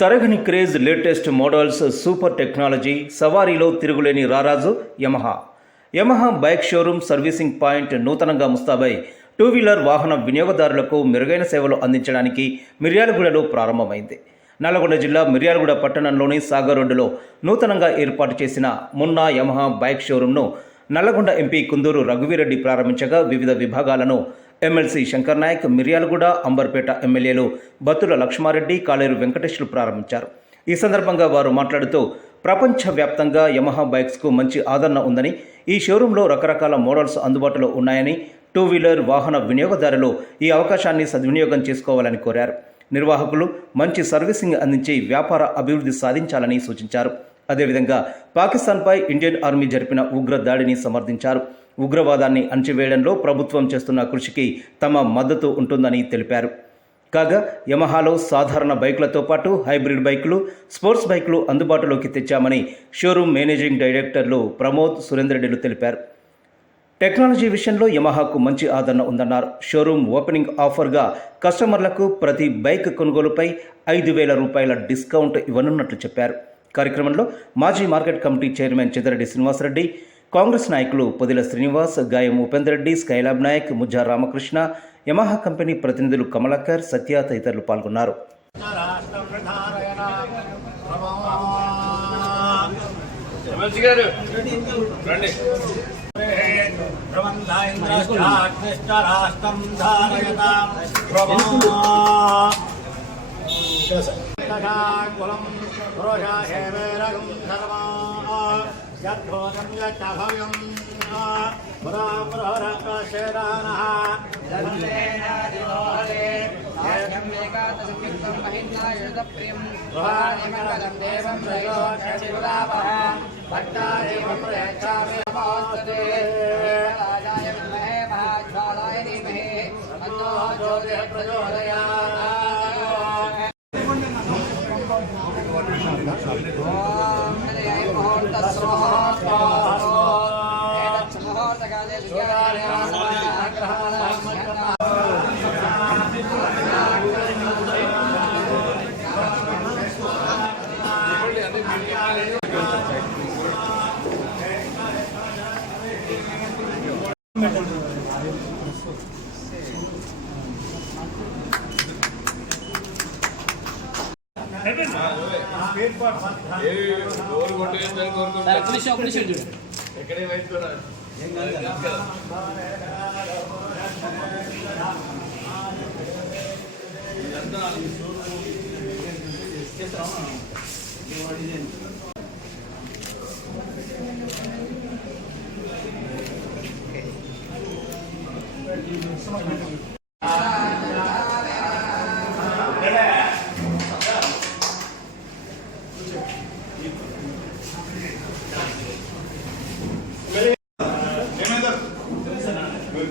తరగని craze, latest models, super technology, సవారీలో తిరుగులేని రారాజు Yamaha bike showroom servicing point నూతనంగా ముస్తాబై టూ వీలర్ వాహన వినియోగదారులకు మెరుగైన సేవలు అందించడానికి మిర్యాలగూడలో ప్రారంభమైంది. నల్లగొండ జిల్లా మిర్యాలగూడ పట్టణంలోని సాగర్ రోడ్డులో నూతనంగా ఏర్పాటు చేసిన మున్నా యమహా బైక్ షోరూంను నల్లగొండ ఎంపీ కుందూరు రఘువీరెడ్డి ప్రారంభించగా వివిధ విభాగాలను ఎమ్మెల్సీ శంకర్ నాయక్, మిర్యాలగూడ, అంబర్పేట ఎమ్మెల్యేలు బత్తుల లక్ష్మారెడ్డి, కాలేరు వెంకటేశ్వరు ప్రారంభించారు. ఈ సందర్భంగా వారు మాట్లాడుతూ ప్రపంచవ్యాప్తంగా యమహా బైక్స్కు మంచి ఆదరణ ఉందని, ఈ షోరూంలో రకరకాల మోడల్స్ అందుబాటులో ఉన్నాయని, టూ వీలర్ వాహన వినియోగదారులు ఈ అవకాశాన్ని సద్వినియోగం చేసుకోవాలని కోరారు. నిర్వాహకులు మంచి సర్వీసింగ్ అందించి వ్యాపార అభివృద్ధి సాధించాలని సూచించారు. అదేవిధంగా పాకిస్తాన్పై ఇండియన్ ఆర్మీ జరిపిన ఉగ్ర దాడిని సమర్థించారు. ఉగ్రవాదాన్ని అణచివేయడంలో ప్రభుత్వం చేస్తున్న కృషికి తమ మద్దతు ఉంటుందని తెలిపారు. కాగా యమహాలో సాధారణ బైకులతో పాటు హైబ్రిడ్ బైకులు, స్పోర్ట్స్ బైకులు అందుబాటులోకి తెచ్చామని షోరూమ్ మేనేజింగ్ డైరెక్టర్లు ప్రమోద్, సురేందర్ తెలిపారు. టెక్నాలజీ విషయంలో యమహాకు మంచి ఆదరణ ఉందన్నారు. షోరూమ్ ఓపెనింగ్ ఆఫర్గా కస్టమర్లకు ప్రతి బైక్ కొనుగోలుపై 5,000 రూపాయల డిస్కౌంట్ ఇవ్వనున్నట్లు చెప్పారు. కార్యక్రమంలో మాజీ market committee chairman Chedareddy Srinivas Reddy, Congress నాయకులు Podila Srinivas, Gayam Upender Reddy, Skylab Nayak, Mujja Ramakrishna, Yamaha company ప్రతినిధులు కమలాకర్, సత్య తదితరులు పాల్గొన్నారు. यद्भोजं यच्चभव्यं पुरापुरहरप्रशेरानः जगन्नेनादिमोहरे आर्घ्यं एकादशकीर्तं महिन्नायुधप्रियं गृहाणिमङ्गलं देवं त्रयोदशिवदावः भट्टादेवं प्रयच्छामि नमोऽस्तुते राजाय विद्महे महाज्वालाय धीमहि तन्नो ज्योतिः प्रचोदयात्.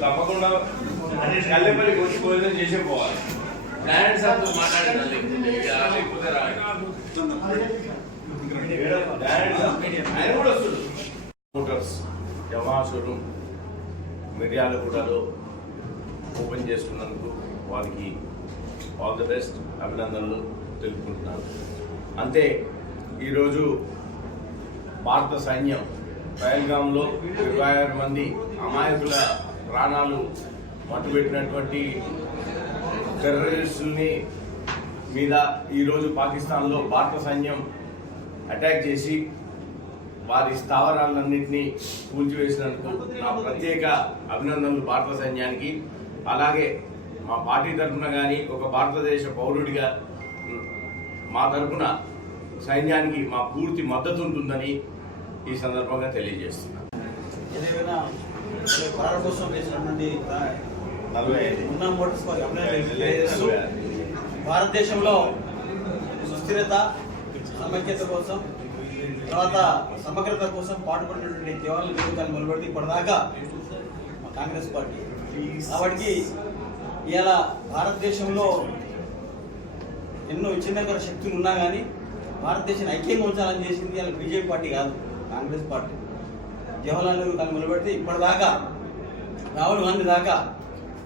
తప్పకుండా కల్లెపల్లి వచ్చి భోజనం చేసే పోవాలి. ప్లాంట్ సార్తో మాట్లాడాలి, లేకపోతే ఆయన కూడా వస్తుంది. మోటార్స్ యమహా షోరూమ్ మిర్యాలగూడలో ఓపెన్ చేసుకున్నందుకు వారికి ఆల్ ది బెస్ట్, అభినందనలు తెలుపుకుంటున్నాను. అంతే, ఈరోజు భారత సైన్యం పహల్గామ్లో 26 మంది అమాయకుల ప్రాణాలు మట్టుబెట్టినటువంటి టెర్రరిస్టుల్ని మీద ఈరోజు పాకిస్తాన్లో భారత సైన్యం అటాక్ చేసి వారి స్థావరాలన్నింటినీ కూల్చివేసినందుకు నా ప్రత్యేక అభినందనలు భారత సైన్యానికి. అలాగే మా పార్టీ తరఫున కానీ ఒక భారతదేశ పౌరుడిగా మా తరఫున సైన్యానికి మా పూర్తి మద్దతు ఉంటుందని ఈ సందర్భంగా తెలియజేస్తున్నాను. భారతదేశంలో సుస్థిరత, సమైక్యత కోసం, తర్వాత సమగ్రత కోసం పాటుపడినటువంటి జవహర్లాల్ నెహ్రూ గారిని మొదలుపెట్టి ఇప్పటిదాకా మా కాంగ్రెస్ పార్టీ. కాబట్టి ఇలా భారతదేశంలో ఎన్నో విచ్ఛిన్నకర శక్తులు ఉన్నా కానీ భారతదేశాన్ని ఐక్యంగా ఉంచాలని చేసింది ఇలా బీజేపీ పార్టీ కాదు, కాంగ్రెస్ పార్టీ. జవహర్లాల్ నెహ్రూ గారిని మొదలుపెడితే ఇప్పటిదాకా రాహుల్ గాంధీ దాకా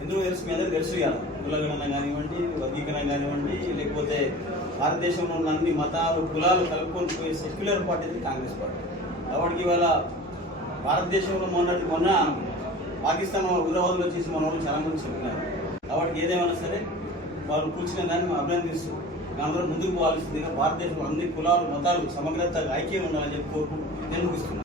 ఎందుకు తెలుసు, మీ అందరికీ తెలుసు. ఇవాళ కులగణన కానివ్వండి, వర్గీకరణ కానివ్వండి, లేకపోతే భారతదేశంలో ఉన్న అన్ని మతాలు కులాలు కలుపుకొని పోయే సెక్యులర్ పార్టీ కాంగ్రెస్ పార్టీ. కాబట్టి ఇవాళ భారతదేశంలో మొన్న పాకిస్తాన్ ఉగ్రవాదులు వచ్చేసి మన వాళ్ళు చాలా మంది చెప్తున్నారు. కాబట్టి ఏదేమైనా సరే వాళ్ళు కూర్చున్న దాన్ని అభినందిస్తూ అందరూ ముందుకు పోవాల్సిందిగా భారతదేశంలో అన్ని కులాలు మతాలు సమగ్రత ఐక్యం ఉండాలని చెప్పి కోరుకుంటూ నేను ముగిస్తున్నాను.